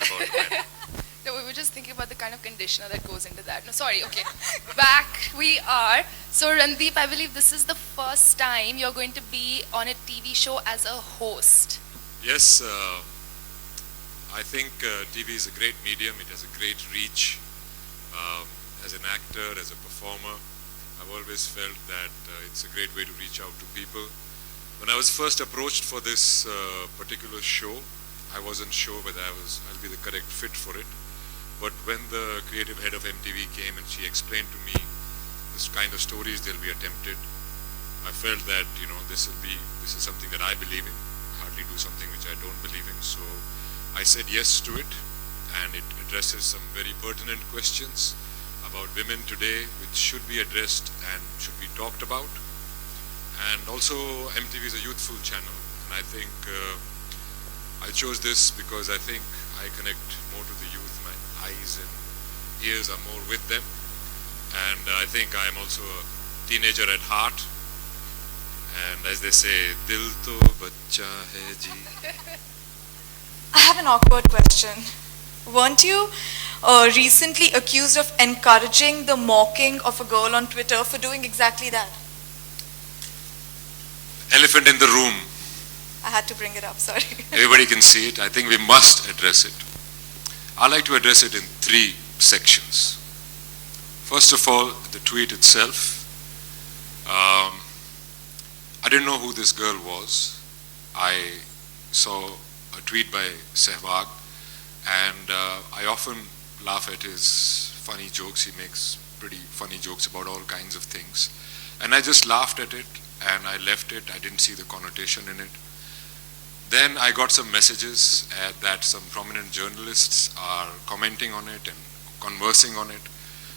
forget about the men. No, we were just thinking about the kind of conditioner that goes into that. No, sorry, okay. Back we are. So Randeep, I believe this is the first time you're going to be on a TV show as a host. Yes, I think TV is a great medium. It has a great reach. As an actor, as a performer, I've always felt that it's a great way to reach out to people. When I was first approached for this particular show, I wasn't sure whether I'll be the correct fit for it. But when the creative head of MTV came and she explained to me this kind of stories they'll be attempted, I felt that, this is something that I believe in. I hardly do something which I don't believe in. So I said yes to it, and it addresses some very pertinent questions about women today, which should be addressed and should be talked about. And also MTV is a youthful channel, and I think I chose this because I think I connect more to the youth. My eyes and ears are more with them, and I think I am also a teenager at heart, and as they say, dil to bachcha hai ji. I have an awkward question. Weren't you recently accused of encouraging the mocking of a girl on Twitter for doing exactly that? Elephant in the room. I had to bring it up, sorry. Everybody can see it. I think we must address it. I like to address it in 3 sections. First of all, the tweet itself. I didn't know who this girl was. I saw a tweet by Sehwag, and I often laugh at his funny jokes. He makes pretty funny jokes about all kinds of things. And I just laughed at it, and I left it. I didn't see the connotation in it. Then I got some messages that some prominent journalists are commenting on it and conversing on it.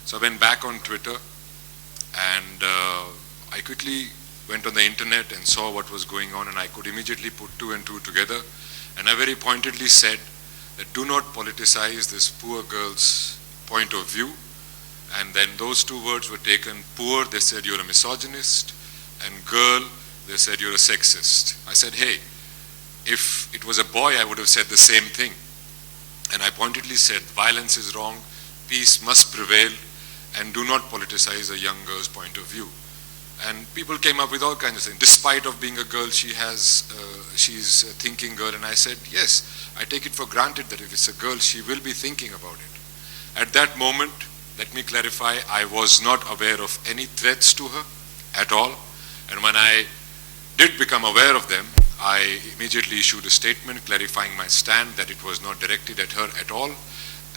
So I went back on Twitter, and I quickly went on the internet and saw what was going on, and I could immediately put 2 and 2 together. And I very pointedly said that do not politicize this poor girl's point of view. And then those 2 words were taken. Poor, they said you're a misogynist, and girl, they said you're a sexist. I said, hey, if it was a boy, I would have said the same thing. And I pointedly said, violence is wrong, peace must prevail, and do not politicize a young girl's point of view. And people came up with all kinds of things. Despite of being a girl, she's a thinking girl. And I said, yes, I take it for granted that if it's a girl, she will be thinking about it. At that moment, let me clarify, I was not aware of any threats to her at all. And when I did become aware of them, I immediately issued a statement clarifying my stand that it was not directed at her at all,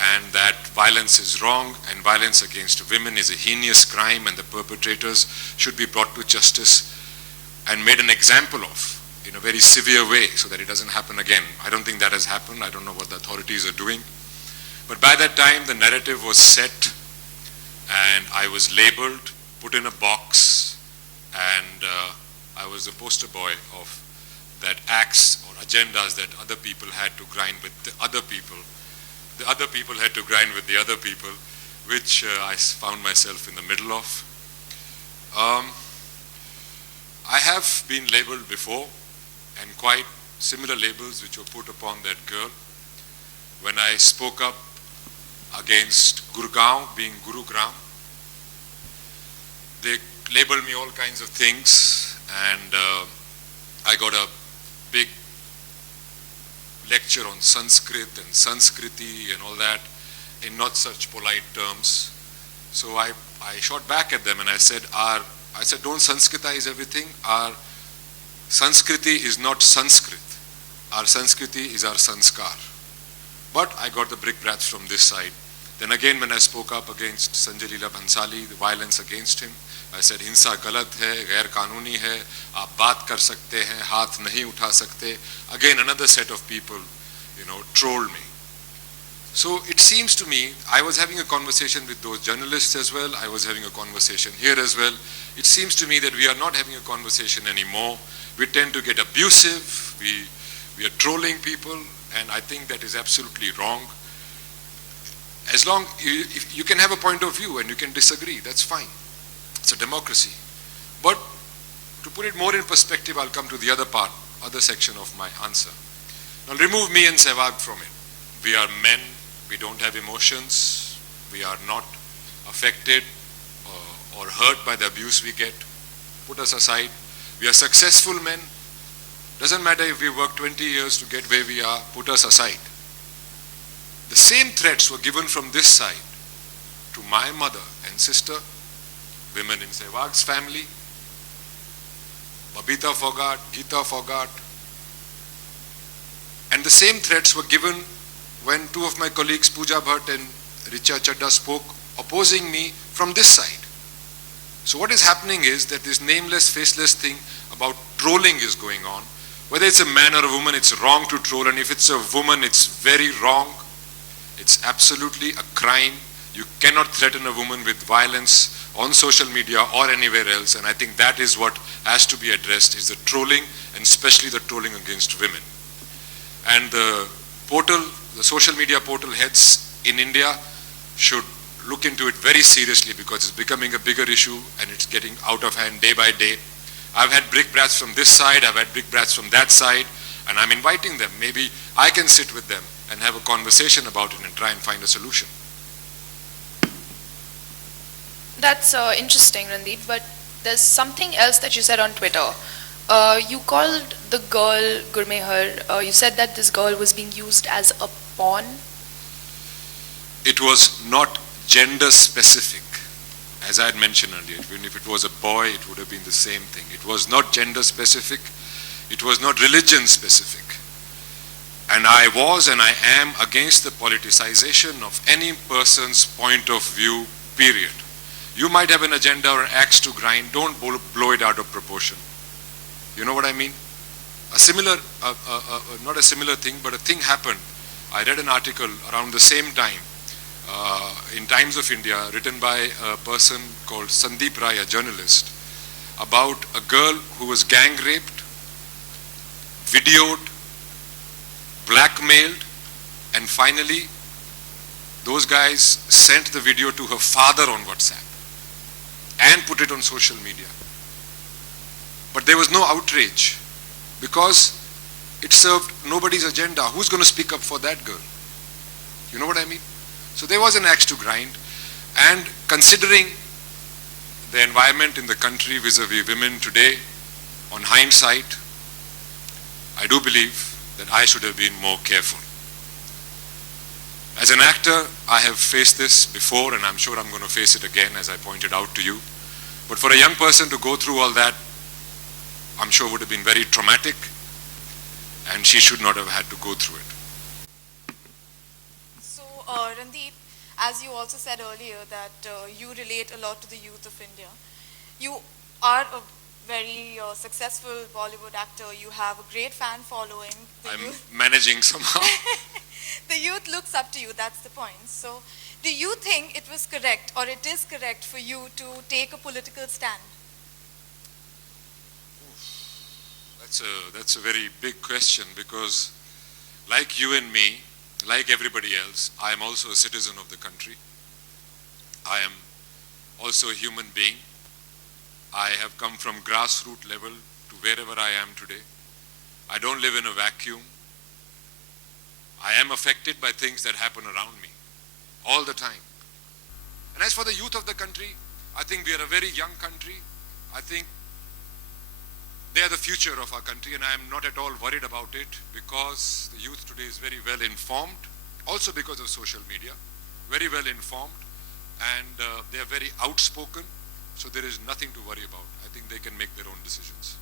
and that violence is wrong and violence against women is a heinous crime and the perpetrators should be brought to justice and made an example of in a very severe way so that it doesn't happen again. I don't think that has happened. I don't know what the authorities are doing. But by that time, the narrative was set, and I was labeled, put in a box, and I was the poster boy of that acts or agendas that other people had to grind with the other people. The other people had to grind with the other people, which I found myself in the middle of. I have been labeled before, and quite similar labels which were put upon that girl. When I spoke up against Gurgaon being Gurugram, they labeled me all kinds of things, and I got a big lecture on Sanskrit and Sanskriti and all that in not such polite terms. So I shot back at them and I said, don't Sanskritize everything. Our Sanskriti is not Sanskrit. Our Sanskriti is our Sanskar. But I got the brick bats from this side. Then again, when I spoke up against Sanjay Leela Bhansali, the violence against him, I said, हिंसा गलत है, गैर कानूनी है, आप बात कर सकते हैं, हाथ नहीं उठा सकते. Again, another set of people, trolled me. So it seems to me, I was having a conversation with those journalists as well. I was having a conversation here as well. It seems to me that we are not having a conversation anymore. We tend to get abusive. We are trolling people, and I think that is absolutely wrong. As long if you can have a point of view and you can disagree, that's fine. It's a democracy. But to put it more in perspective, I'll come to the other section of my answer. Now remove me and Sehwag from it. We are men, we don't have emotions, we are not affected or hurt by the abuse we get. Put us aside. We are successful men. Doesn't matter if we work 20 years to get where we are, put us aside. The same threats were given from this side to my mother and sister, women in Sehwag's family. Babita forgot, Geeta forgot. And the same threats were given when two of my colleagues, Pooja Bhatt and Richa Chadda, spoke opposing me from this side. So what is happening is that this nameless, faceless thing about trolling is going on. Whether it's a man or a woman, it's wrong to troll, and if it's a woman, it's very wrong. It's absolutely a crime. You cannot threaten a woman with violence on social media or anywhere else, and I think that is what has to be addressed, is the trolling, and especially the trolling against women. And the portal, the social media portal heads in India should look into it very seriously, because it's becoming a bigger issue and it's getting out of hand day by day. I've had brickbats from this side, I've had brickbats from that side, and I'm inviting them. Maybe I can sit with them and have a conversation about it and try and find a solution. That's interesting, Randeep, but there's something else that you said on Twitter. You called the girl Gurmehar, you said that this girl was being used as a pawn. It was not gender specific, as I had mentioned earlier. Even if it was a boy, it would have been the same thing. It was not gender specific, it was not religion specific. And I was and I am against the politicization of any person's point of view, period. You might have an agenda or an axe to grind, don't blow it out of proportion. You know what I mean? A similar, not a similar thing, but a thing happened. I read an article around the same time in Times of India, written by a person called Sandeep Rai, a journalist, about a girl who was gang raped, videoed, blackmailed, and finally those guys sent the video to her father on WhatsApp and put it on social media. But there was no outrage because it served nobody's agenda. Who's going to speak up for that girl? You know what I mean? So there was an axe to grind, and considering the environment in the country vis-a-vis women today, on hindsight, I do believe that I should have been more careful. As an actor, I have faced this before, and I'm sure I'm going to face it again, as I pointed out to you. But for a young person to go through all that, I'm sure would have been very traumatic, and she should not have had to go through it. So, Randeep, as you also said earlier that you relate a lot to the youth of India. You are a very successful Bollywood actor. You have a great fan following. I'm managing somehow. The youth looks up to you, that's the point. So, do you think it was correct, or it is correct for you to take a political stand? That's a very big question, because like you and me, like everybody else, I am also a citizen of the country. I am also a human being. I have come from grassroots level to wherever I am today. I don't live in a vacuum. I am affected by things that happen around me all the time. And as for the youth of the country, I think we are a very young country. I think they are the future of our country, and I am not at all worried about it, because the youth today is very well informed, also because of social media, very well informed, and they are very outspoken, so there is nothing to worry about. I think they can make their own decisions.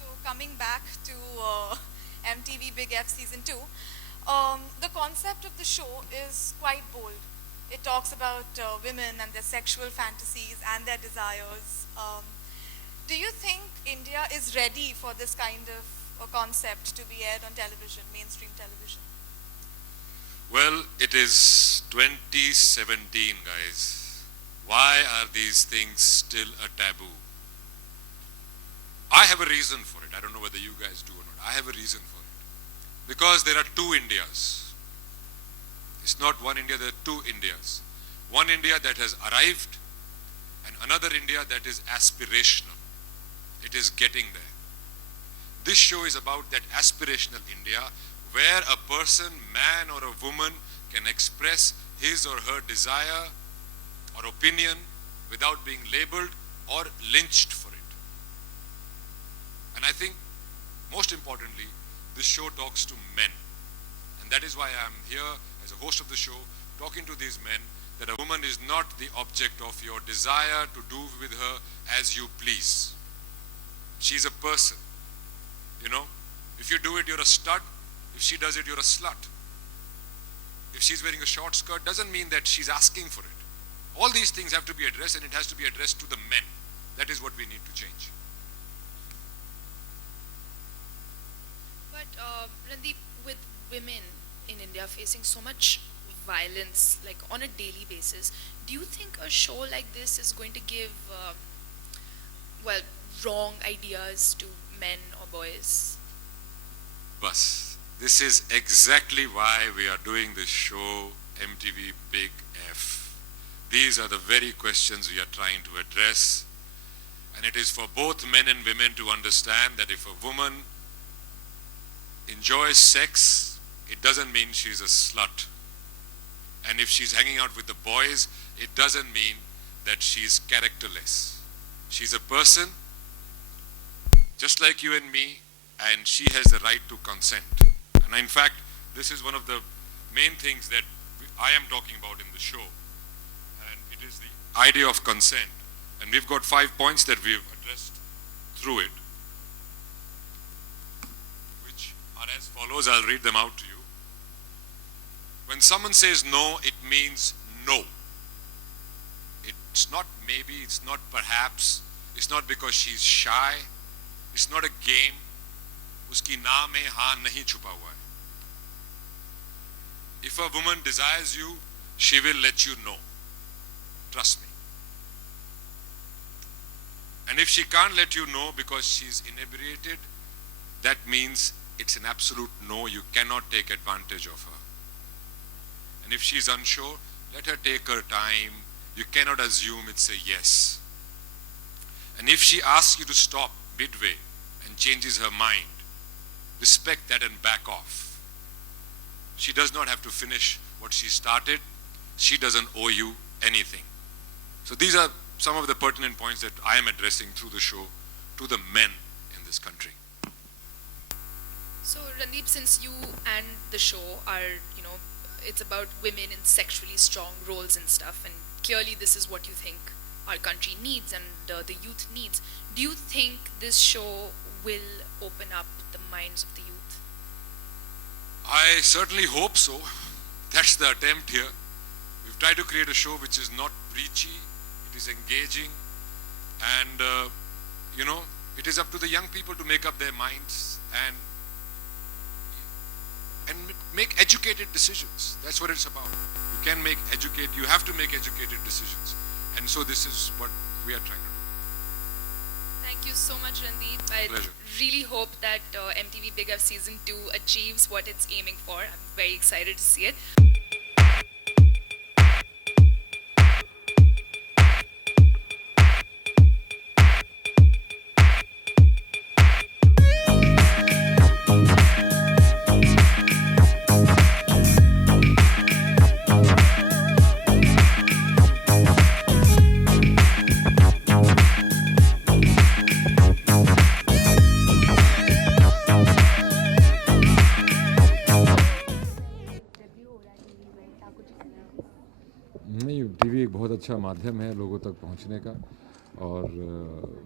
So coming back to MTV BigF Season 2, the concept of the show is quite bold. It talks about women and their sexual fantasies and their desires. Do you think India is ready for this kind of a concept to be aired on television, mainstream television? Well, it is 2017, guys. Why are these things still a taboo? I have a reason for it. I don't know whether you guys do or not. I have a reason for it. Because there are two Indias. It's not one India, there are two Indias. One India that has arrived, and another India that is aspirational. It is getting there. This show is about that aspirational India where a person, man or a woman, can express his or her desire or opinion without being labeled or lynched for it. And I think, most importantly, this show talks to men. And that is why I am here as a host of the show, talking to these men, that a woman is not the object of your desire to do with her as you please. She's a person. You know, if you do it, you're a stud. If she does it, you're a slut. If she's wearing a short skirt, doesn't mean that she's asking for it. All these things have to be addressed, and it has to be addressed to the men. That is what we need to change. But Randeep, with women in India facing so much violence, like on a daily basis, do you think a show like this is going to give, well, wrong ideas to men or boys? Bus. This is exactly why we are doing this show, MTV Big F. These are the very questions we are trying to address. And it is for both men and women to understand that if a woman enjoys sex, it doesn't mean she's a slut. And if she's hanging out with the boys, it doesn't mean that she's characterless. She's a person, just like you and me, and she has the right to consent. And in fact, this is one of the main things that I am talking about in the show. And it is the idea of consent. And we've got 5 points that we've addressed through it, which are as follows. I'll read them out to you. When someone says no, it means no. It's not maybe, it's not perhaps, it's not because she's shy, it's not a game. Uski na mein haan nahi chupa hua hai. If a woman desires you, she will let you know. Trust me. And if she can't let you know because she's inebriated, that means it's an absolute no. You cannot take advantage of her. And if she's unsure, let her take her time. You cannot assume it's a yes. And if she asks you to stop midway and changes her mind, respect that and back off. She does not have to finish what she started. She doesn't owe you anything. So these are some of the pertinent points that I am addressing through the show to the men in this country. So Randeep, since you and the show are, it's about women in sexually strong roles and stuff, and clearly this is what you think our country needs and the youth needs. Do you think this show will open up the minds of the youth? I certainly hope so. That's the attempt here. We've tried to create a show which is not preachy, it is engaging, and it is up to the young people to make up their minds and make educated decisions. That's what it's about. You have to make educated decisions. And so this is what we are trying to do. Thank you so much, Randeep. I Pleasure. really hope that MTV Big F Season 2 achieves what it's aiming for. I'm very excited to see it. नहीं, TV एक बहुत अच्छा माध्यम है लोगों तक पहुंचने का, और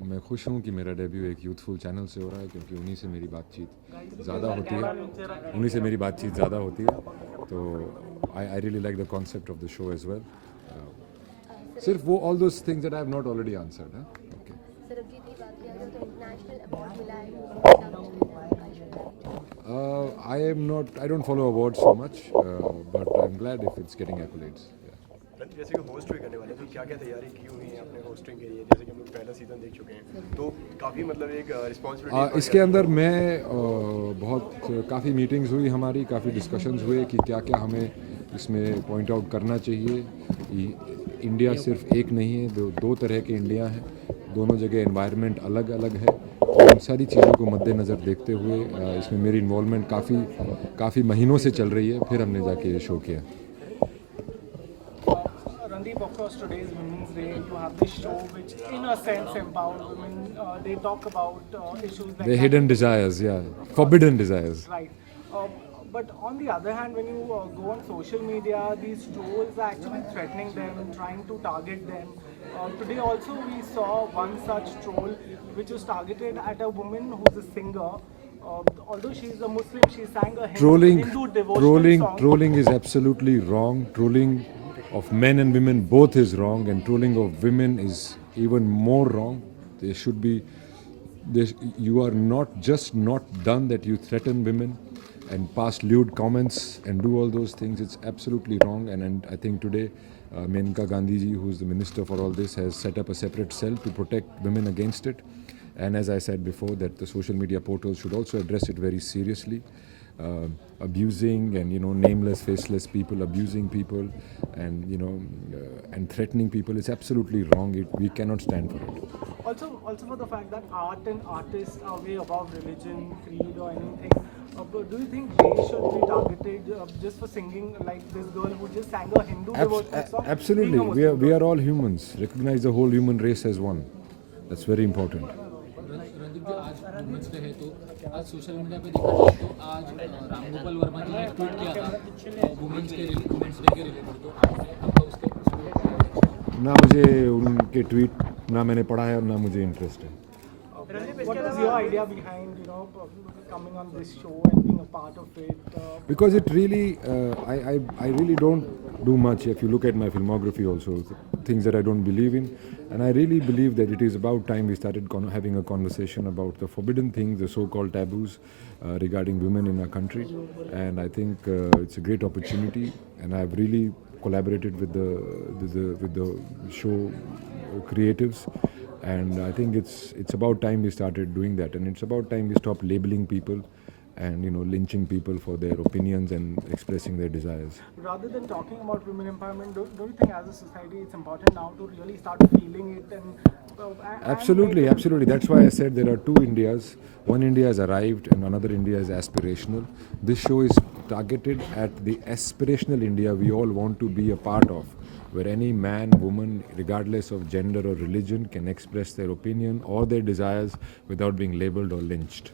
मैं खुश हूं कि मेरा डेब्यू एक यूथफुल चैनल से हो रहा है, क्योंकि उन्हीं से मेरी बातचीत ज़्यादा होती है, तो I really like the concept of the show as well. सिर्फ वो all those things that I have not already answered. Okay, I don't follow awards so much, but I'm glad if it's getting accolades. जैसे कि host भी करने वाले हैं, तो क्या क्या तैयारी की हुई है अपने होस्टिंग के लिए? जैसे कि हम लोग पहला सीज़न देख चुके हैं, तो काफ़ी मतलब एक रिस्पॉन्सिबिलिटी इसके अंदर मैं काफ़ी मीटिंग्स हुई हमारी, काफ़ी डिस्कशंस हुए कि क्या क्या हमें इसमें पॉइंट आउट करना चाहिए. इंडिया सिर्फ एक नहीं है, दो तरह के इंडिया हैं, दोनों जगह एनवायरनमेंट अलग अलग है, उन सारी चीज़ों को मद्देनज़र देखते हुए इसमें मेरी इन्वॉल्वमेंट काफ़ी महीनों से चल रही है, फिर हमने जाके ये शो किया. Randeep, of course, today is Women's Day. You have this show which, in a sense, empowers women. They talk about issues like The hidden desires, yeah, forbidden desires. Right. But on the other hand, when you go on social media, these trolls are actually threatening them, trying to target them. Today also we saw one such troll which was targeted at a woman who's a singer. Although she is a Muslim, she sang a Hindu devotional song. Trolling is absolutely wrong. Trolling of men and women both is wrong, and trolling of women is even more wrong. There should be, you are not just not done that you threaten women and pass lewd comments and do all those things. It's absolutely wrong, and I think today Menka Gandhi ji, who's the minister for all this, has set up a separate cell to protect women against it. And as I said before, that the social media portals should also address it very seriously. Abusing and nameless, faceless people abusing people and and threatening people is absolutely wrong. We cannot stand for it. Also for the fact that art and artists are way above religion, creed, or anything. But do you think they should be targeted just for singing like this girl who just sang a Hindu devotional song? Absolutely, we are all humans. Recognize the whole human race as one. That's very important. Randeep जी, आज women's day है तो आज social media पे देखा जाए तो आज रामगोपाल वर्मा जी ने एक ट्वीट किया था वुमेंस डे के रिलेटेड, तो आपका उसके ना मुझे उनके ट्वीट ना मैंने पढ़ा है और ना मुझे इंटरेस्ट है. What is your idea behind coming on this show and being a part of it? Because it really, I really don't do much. If you look at my filmography also, things that I don't believe in. And I really believe that it is about time we started having a conversation about the forbidden things, the so-called taboos regarding women in our country. And I think it's a great opportunity. And I've really collaborated with the show creatives. And I think it's about time we started doing that. And it's about time we stop labeling people and lynching people for their opinions and expressing their desires. Rather than talking about women empowerment, don't you think as a society it's important now to really start feeling it and Absolutely. That's why I said there are two Indias. One India has arrived and another India is aspirational. This show is targeted at the aspirational India we all want to be a part of, where any man, woman, regardless of gender or religion, can express their opinion or their desires without being labeled or lynched.